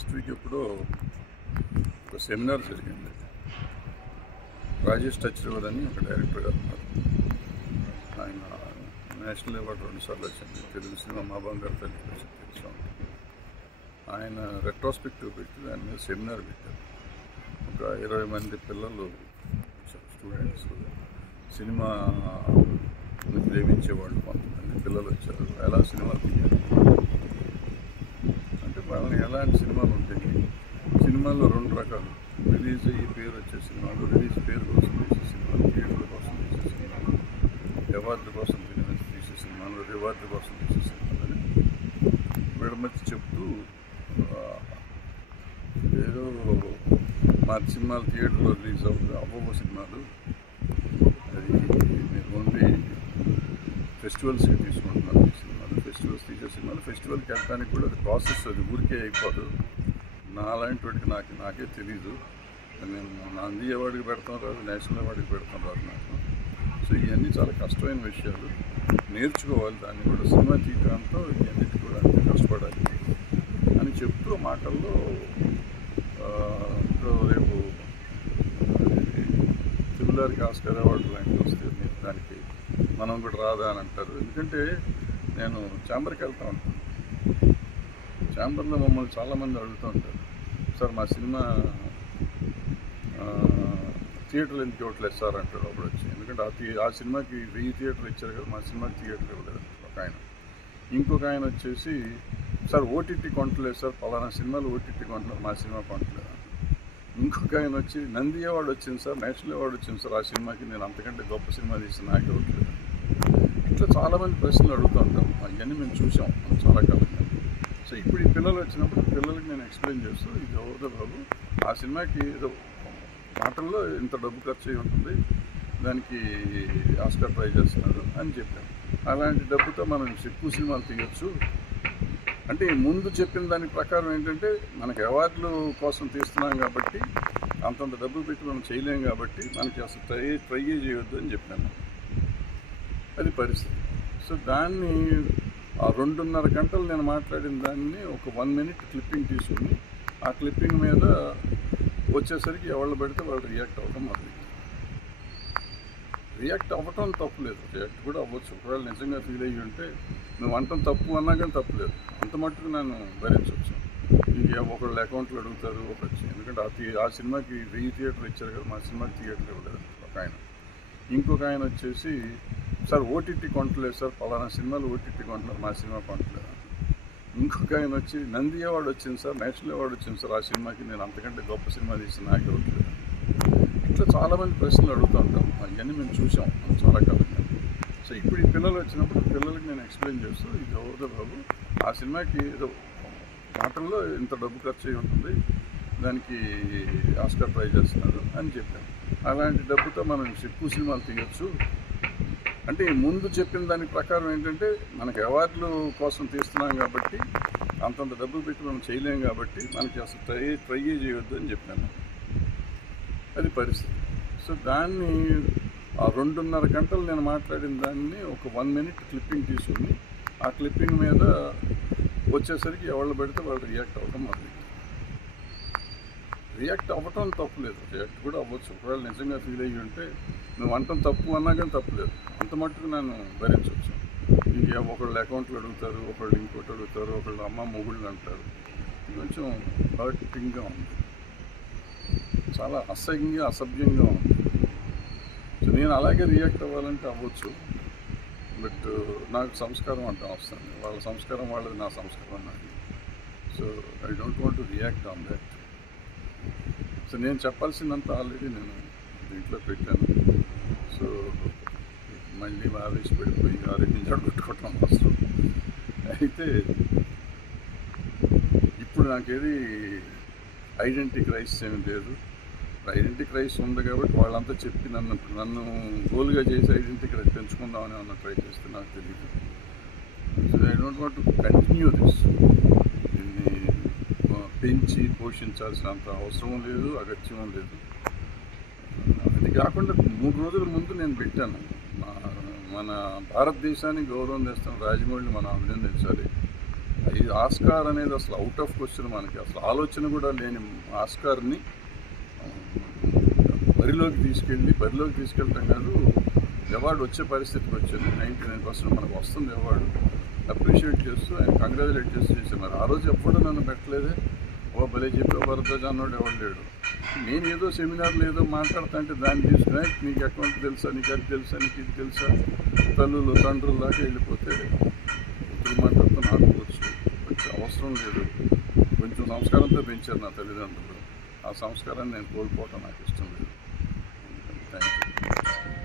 Last week ఎప్పుడో ఒక seminar జరిగింది. రాజేష్ టచ్రివర్ అని ఒక డైరెక్టర్ గారు ఉన్నారు. ఆయన నేషనల్ అవార్డు 2 సార్లు వచ్చింది. తెలుగు సినిమా మా బంగారు తల్లి వచ్చింది తెలుసు. ఆయన రెట్రోస్పెక్టివ్ పెట్టి దాని మీద సెమినార్ పెట్టారు. ఒక 20 మంది పిల్లలు స్టూడెంట్స్, సినిమా ప్రేమించేవాళ్ళు కొంతమంది పిల్లలు వచ్చారు. ఎలా సినిమాలు తీయాలి అంటే వాళ్ళని ఎలాంటి సినిమాలు ఉంటాయి, సినిమాల్లో 2 రకాలు, రిలీజ్ అయ్యి పేరు వచ్చే సినిమాలు, రిలీజ్ పేరు కోసం తీసే సినిమాలు, థియేటర్ల కోసం తీసే సినిమాలు, అవార్డు కోసం తీసే సినిమాలు, రివార్డు కోసం తీసే సినిమాలు అని వీళ్ళ మధ్య చెప్తూ ఏదో మా సినిమాలు థియేటర్లో రిలీజ్ అవ్వబో సినిమాలు, అది మీరు ఓన్లీ ఫెస్టివల్స్కి తీసుకుంటున్నారు ఈ సినిమాలు, ఫెస్టివల్స్ తీసే సినిమాలు, ఫెస్టివల్కి వెళ్ళడానికి కూడా అది ప్రాసెస్, అది ఊరికే అయిపోదు. నాలాంటి వాడికి నాకే తెలీదు. నేను నంది అవార్డుకి పెడతాం రాదు, నేషనల్ అవార్డుకి పెడతాం రాదు నాకు. సో ఇవన్నీ చాలా కష్టమైన విషయాలు, నేర్చుకోవాలి. దాన్ని కూడా సినిమా తీయడంతో ఇవన్నిటి కూడా అంతే కష్టపడాలి అని చెప్తూ మాటల్లో రేపు తెలుగుకి ఆస్కార్ అవార్డు లాంటివి వస్తే మీరు దానికి మనం కూడా రాదా అని అంటారు. ఎందుకంటే నేను ఛాంబర్కి వెళ్తూ ఉంటాను. ఛాంబర్లో మమ్మల్ని చాలామంది అడుగుతూ ఉంటారు, సార్ మా సినిమా థియేటర్లు ఎందుకు ఇవ్వట్లేదు సార్ అంటాడు అప్పుడు వచ్చి. ఎందుకంటే ఆ సినిమాకి 1000 థియేటర్లు ఇచ్చారు కదా, మా సినిమాకి థియేటర్ ఇవ్వలేదు ఒక ఆయన. ఇంకొక ఆయన వచ్చేసి, సార్ ఓటీటీ కొనట్లేదు సార్, పలానా సినిమాలు ఓటీటీ కొంటున్నారు, మా సినిమా కొనట్లేదు. ఇంకొక ఆయన వచ్చి, నంది అవార్డు వచ్చింది సార్, నేషనల్ అవార్డు వచ్చింది సార్, ఆ సినిమాకి నేను అంతకంటే గొప్ప సినిమా తీసి నాకు ఇవ్వట్లేదు. ఇట్లా చాలామంది ప్రశ్నలు అడుగుతూ ఉంటాం. అవన్నీ మేము చూసాం చాలా కాలంగా. సో ఇప్పుడు ఈ పిల్లలు వచ్చినప్పుడు పిల్లలకి నేను ఎక్స్ప్లెయిన్ చేస్తూ, ఇది ఎవరిదో బాబు, ఆ సినిమాకి ఏదో మాటల్లో ఇంత డబ్బు ఖర్చు అయి ఉంటుంది, దానికి ఆస్కార్ ట్రై చేస్తున్నారు అని చెప్పాను. అలాంటి డబ్బుతో మనం ఎక్కువ సినిమాలు తీయచ్చు అంటే, ముందు చెప్పిన దాని ప్రకారం ఏంటంటే, మనకి అవార్డుల కోసం తీస్తున్నాం కాబట్టి అంతంత డబ్బులు పెట్టి మనం చేయలేం కాబట్టి మనకి అసలు ట్రై చేయొద్దు అని చెప్పాను. అది పరిస్థితి. సో దాన్ని ఆ 2.5 గంటలు నేను మాట్లాడిన దాన్ని ఒక 1 మినిట్ క్లిప్పింగ్ తీసుకుని, ఆ క్లిప్పింగ్ మీద వచ్చేసరికి ఎవరు పెడితే వాళ్ళు రియాక్ట్ అవ్వడం మొదలైంది. రియాక్ట్ అవ్వటం తప్పులేదు, రియాక్ట్ కూడా అవ్వచ్చు. ఒకవేళ నిజంగా ఫీల్ అయ్యి ఉంటే నువ్వు అంటాం తప్పు అన్నా కానీ తప్పులేదు, అంత మట్టుకు నేను భరించవచ్చు. ఇంక ఒకళ్ళు అకౌంట్లు అడుగుతారు ఒకటి, ఎందుకంటే ఆ సినిమాకి 1000 థియేటర్లు ఇచ్చారు కదా, మా సినిమాకి థియేటర్ ఇవ్వలేదు ఒక ఆయన. ఇంకొక ఆయన వచ్చేసి, సార్ ఓటీటీ కొనట్లేదు సార్, పలానా సినిమాలు ఓటీటీ కొంటున్నారు, మా సినిమా కొనట్లేదు. ఇంకొక ఆయన వచ్చి, నంది అవార్డు వచ్చింది సార్, నేషనల్ అవార్డు వచ్చింది సార్, ఆ సినిమాకి నేను అంతకంటే గొప్ప సినిమా తీసి నాకు ఇవ్వట్లేదు. ఇట్లా చాలామంది ప్రశ్నలు అడుగుతూ ఉంటాం. అవన్నీ మేము చూసాం చాలా కాలంగా. సో ఇప్పుడు ఈ పిల్లలు వచ్చినప్పుడు పిల్లలకి నేను ఎక్స్ప్లెయిన్ చేస్తూ, ఇది ఎవరిదో బాబు, ఆ సినిమాకి ఏదో మాటల్లో ఇంత డబ్బు ఖర్చు అయి ఉంటుంది, దానికి ఆస్కార్ ట్రై చేస్తున్నారు అని చెప్పాను. అలాంటి డబ్బుతో మనం ఎక్కువ సినిమాలు తీయచ్చు అంటే, ముందు చెప్పిన దాని ప్రకారం ఏంటంటే, మనకి అవార్డుల కోసం తీస్తున్నాం కాబట్టి అంతంత డబ్బులు పెట్టి మనం చేయలేం కాబట్టి మనకి అసలు ట్రై చేయొద్దు అని చెప్పాను. అది పరిస్థితి. సో దాన్ని ఆ 2.5 గంటలు నేను మాట్లాడిన దాన్ని ఒక 1 మినిట్ క్లిప్పింగ్ తీసుకుని, ఆ క్లిప్పింగ్ మీద వచ్చేసరికి ఎవరు పెడితే వాళ్ళు రియాక్ట్ అవ్వడం మొదలైంది. రియాక్ట్ అవ్వటం తప్పులేదు, రియాక్ట్ కూడా అవ్వచ్చు. ఒకవేళ నిజంగా ఫీల్ అయ్యి ఉంటే నువ్వు అంటాం తప్పు అన్నా కానీ తప్పులేదు, అంత మట్టుకు నేను భరించవచ్చు. ఇంక ఒకళ్ళు అకౌంట్లు అడుగుతారు, ఒకళ్ళు ఇంకోటి అడుగుతారు, ఒకళ్ళు అమ్మ మొగుళ్ళు అంటారు. కొంచెం హర్టింగ్గా ఉంది, చాలా అసభ్యంగా ఉంది. సో నేను అలాగే రియాక్ట్ అవ్వాలంటే అవ్వచ్చు, బట్ నాకు సంస్కారం అంటాం వస్తుంది. వాళ్ళ సంస్కారం వాళ్ళది, నా సంస్కారం నాది. So I don't want to react on that. So నేను చెప్పాల్సిందంత ఆల్రెడీ నేను దీంట్లో పెట్టాను. సో మళ్ళీ ఆవేశపడిపోయి ఆరోగ్యం జడగొట్టుకోవటం అవసరం. అయితే ఇప్పుడు నాకేది ఐడెంటిటీ క్రైసిస్ ఏమీ లేదు. ఐడెంటిటీ క్రైసిస్ ఉంది కాబట్టి వాళ్ళంతా చెప్పి నన్ను గోల్గా చేసి ఐడెంటిటీ క్రైసిస్ పెంచుకుందామని ఏమన్నా ట్రై చేస్తే నాకు తెలియదు. So I don't want to continue this. దీన్ని పెంచి పోషించాల్సినంత అవసరం లేదు, అగత్యం లేదు. అది కాకుండా 3 రోజుల ముందు నేను పెట్టాను, మన భారతదేశానికి గౌరవం తెస్తాం, రాజమౌళిని మనం అభినందించాలి, ఈ ఆస్కార్ అనేది అసలు అవుట్ ఆఫ్ క్వశ్చన్. మనకి అసలు ఆలోచన కూడా లేని ఆస్కార్ని బరిలోకి తీసుకెళ్ళటం కాదు, అవార్డు వచ్చే పరిస్థితికి వచ్చింది. 99% మనకు వస్తుంది అవార్డు. అప్రిషియేట్ చేస్తూ ఆయన కంగ్రాచులేట్ చేస్తూ చేస్తున్నారు. ఆ రోజు ఎప్పుడు నన్ను పెట్టలేదే, ఓ భలే చెప్పే భరద్వాజ్ అన్నోడు ఎవరు లేడు. నేను ఏదో సెమినార్లో ఏదో మాట్లాడుతుంటే దాన్ని తీసుకుని నీకు అకౌంట్ తెలుసా, నీకు అది తెలుసా, నీకు ఇది తెలుసా, తల్లులు తండ్రుల దాకా వెళ్ళిపోతే మాట్లాడుతూ నాకు వచ్చు. అవసరం లేదు. కొంచెం సంస్కారంతో పెంచారు నా తల్లిదండ్రులు. ఆ సంస్కారాన్ని నేను కోల్పోవటం నాకు ఇష్టం లేదు. Thank you.